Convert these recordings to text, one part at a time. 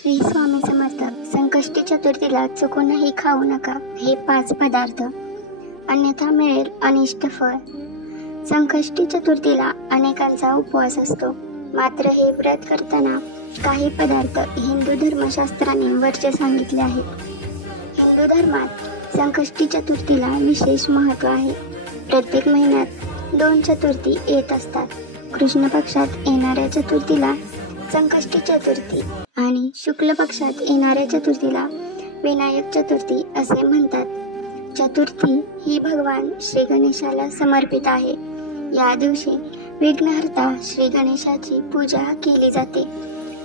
श्री स्वामी समर्थ. संकष्टी चतुर्थीला चुकूनही खाऊ नका हे 5 पदार्थ, अन्यथा मिळेल अनिष्ट फळ. संकष्टी चतुर्थीला अनेकांचा उपवास असतो, मात्र हे व्रत करताना काही पदार्थ हिंदू धर्मशास्त्राने वर्ज्य सांगितले आहेत. हिंदू धर्मात संकष्टी चतुर्थीला विशेष महत्त्व आहे. प्रत्येक महिन्यात 2 चतुर्थी येत असतात. कृष्ण पक्षात येणाऱ्या चतुर्थीला संकष्टी चतुर्थी आणि शुक्ल पक्षात येणाऱ्या चतुर्थीला विनायक चतुर्थी असे म्हणतात. चतुर्थी ही भगवान श्री गणेशाला समर्पित आहे. या दिवशी विघ्नहर्ता श्री गणेशाची पूजा केली जाते.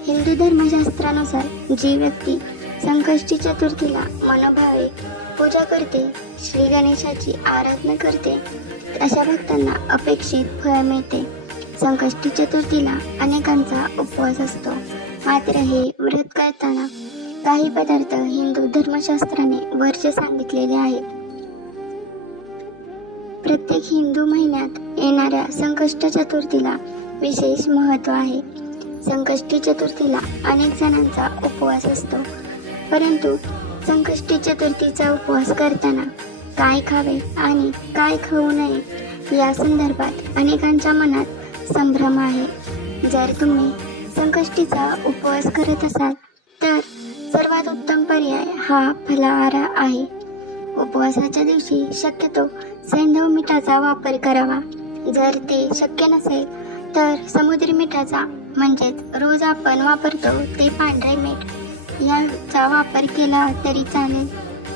हिंदू धर्मशास्त्रानुसार जी व्यक्ती संकष्टी चतुर्थीला मनोभावे पूजा करते, श्री गणेशाची आराधना करते, अशा भक्तांना अपेक्षित फळ मिळते. संकष्टी चतुर्थीला अनेकांचा उपवास असतो, मात्र हे व्रत करताना काही पदार्थ हिंदू धर्मशास्त्राने वर्ज्य सांगितलेले आहेत. प्रत्येक हिंदू महिन्यात येणाऱ्या संकष्ट चतुर्थीला विशेष महत्त्व आहे. संकष्टी चतुर्थीला अनेक जणांचा उपवास असतो, परंतु संकष्टी चतुर्थीचा उपवास करताना काय खावे आणि काय खाऊ नये या संदर्भात अनेकांच्या मनात संभ्रम आहे. जर तुम्ही संकष्टीचा उपवास करत असाल तर सर्वात उत्तम पर्याय हा फलाहार आहे. उपवासाच्या दिवशी शक्यतो सैंधव मीठाचा वापर करावा. जर ते शक्य नसेल तर समुद्री मीठाचा म्हणजेच रोज आपण वापरतो ते पांढरे मीठ याचा वापर केला तरी चालेल.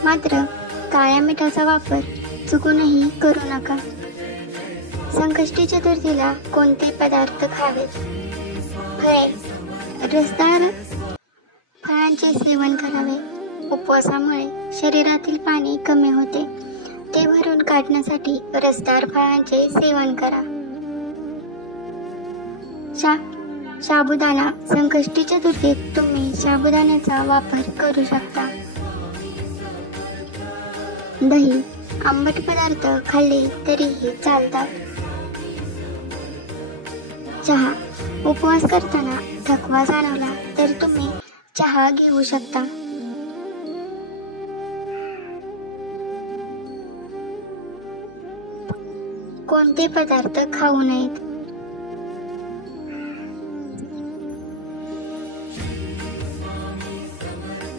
मात्र काळ्या मिठाचा वापर चुकूनही करू नका. संकष्टी चतुर्थीला कोणते पदार्थ खावेत? फळे, रसदार फळांचे सेवन करावे. उपवासामुळे शरीरातील पाणी कमी होते, ते भरून काढण्यासाठी रसदार फळांचे सेवन करा. साबुदाणा. संकष्टी चतुर्थीत तुम्ही साबुदाण्याचा वापर करू शकता. दही. आंबट पदार्थ खाल्ले तरीही चालतात. चहा. उपवास करताना थकवा जाणवला तर तुम्ही चहा घेऊ शकता. कोणते पदार्थ खाऊ नयेत?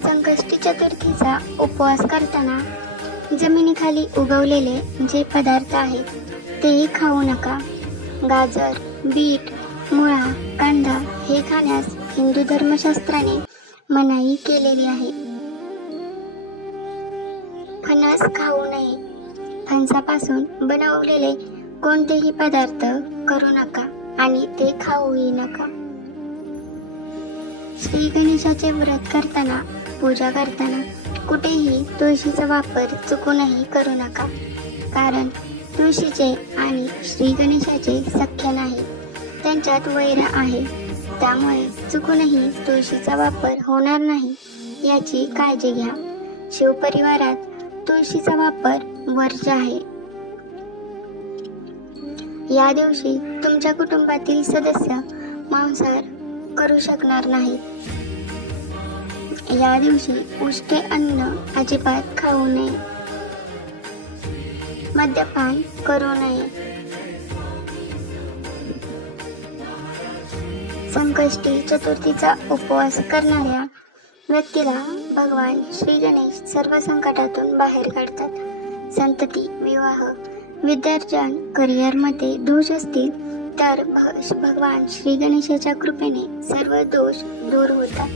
संकष्टी चतुर्थीचा उपवास करताना जमिनीखाली उगवलेले जे पदार्थ आहेत ते खाऊ नका. गाजर, बीट, मुळा, कांदा हे खाण्यास हिंदू धर्मशास्त्राने मनाई केलेली आहे. फणस खाऊ नये. फणसापासून बनवलेले कोणतेही पदार्थ करू नका आणि ते खाऊही नका. श्री गणेशाचे व्रत करताना, पूजा करताना कुठेही तुळशीचा वापर चुकूनही करू नका, कारण तुळशीचे आणि श्री गणेशाचे सख्य नाही, त्यांच्यात वैर आहे. त्यामुळे चुकूनही तुळशीचा वापर होणार नाही याची काळजी घ्या. शिवपरिवारात तुळशीचा वापर वर्ज्य आहे. या दिवशी तुमच्या कुटुंबातील सदस्य मांसाहार करू शकणार नाहीत. या दिवशी उष्टे अन्न अजिबात खाऊ नये. मद्यपान करू नये. संकष्टी चतुर्थीचा उपवास करणाऱ्या व्यक्तीला भगवान श्री गणेश सर्व संकटातून बाहेर काढतात. संतती, विवाह, विद्यार्जन, करिअरमध्ये दोष असतील तर भगवान श्री गणेशाच्या कृपेने सर्व दोष दूर होतात.